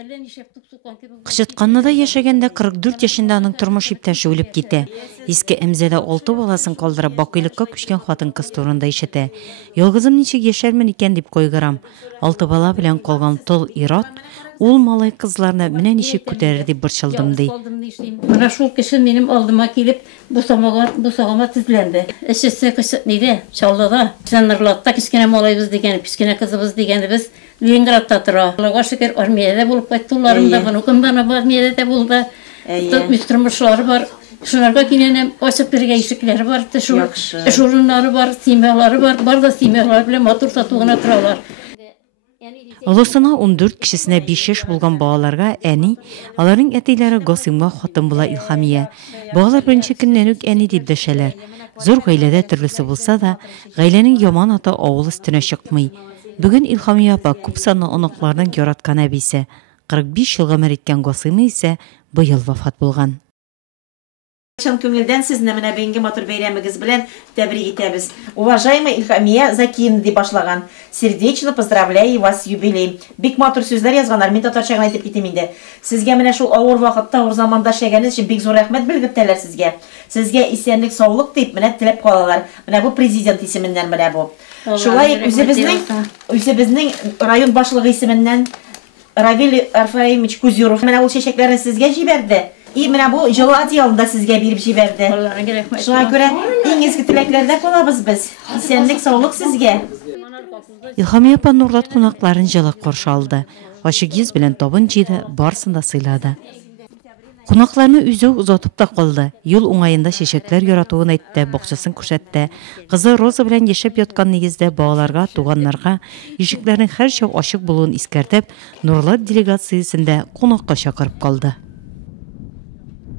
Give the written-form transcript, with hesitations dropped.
Кышытканнада яшәгәндә 44 яшендә аның тормыш иптәше үлеп китә. Иске Әмзәдә 6 баласын калдырып бакыйлыкка күчкән хатын-кыз турында ишетә. Ялгызым ничек яшәрмен икән дип койгырам. 6 бала белән калган тол Ират, ул малай кызларны менә ничек күтәрер дип борчылдым ди. Менә шул кеше минем алдыма килеп, бусагама тезләнде. Эшесе кышытныйды, Чаллыда. Жанрлатта кичкенә малайбыз дигән, кичкенә кызыбыз дигәнбез Ленинградта тора. Аллага шөкер, армиядә булып кайттыларым да, буныкымдан армиядә булды. Тормышлары бар. Шуларга кинәнем ачып бергә ишекләре бар, урыннары бар, семьялары бар, бар да семьялар белән матур тату гына торалар. Олысына 14 кешесенә 5 яшь булган балаларга әни, аларның әтиләре Госыймга хатын була Илхамия. Балалар беренче көннән үк әни дип дәшәләр. Зур гаиләдә төрлесе булса да, гаиләнең яман аты авыл өстенә чыкмый. Бүген Илхамия апа күп санлы оныкларның яраткан әбисе. 45 ел гомер иткән Госыймы исә быел вафат булган. Чын күңелдән сезне менә бүгенге матур бәйрәмегез белән тәбрик итәбез. Уважаемая Илхамия Закиевна дип башлаган. Сердечно поздравляю вас с юбилеем. Бик матур сүзләр язганнар. Мин татарча гына әйтеп китим инде. Сезгә менә шул авыр вакытта, авыр заманда эшләгәнегез өчен бик зур рәхмәт белгертәләр сезгә. Сезгә исәнлек, саулык дип менә теләп калалар. Менә бу президент исеменнән менә бу. Шулай үзебезнең район башлыгы исеменнән Равил Арфаевич Кузюров менә ул чәчәкләрне сезгә җибәрде. И менә бу җылы одеялны сезгә биреп җибәрде. Шуңа күрә иң изге теләкләрдә калабыз без. Исәнлек, саулык сезгә. Илхамия апа Нурлат кунакларын җылы каршы алды. Ачык йөз белән табын җыйды, барсын да сыйлады. Кунакларны үзе узатып та калды. Юл уңаенда чәчәкләр яратуын әйтте, бакчасын күрсәтте. Кызы Роза белән яшәп яткан нигездә балаларга, туганнарга ишекләрнең һәр чак ачык булуын искәртеп, Нурлат делегациясендә кунакка чакырып калды.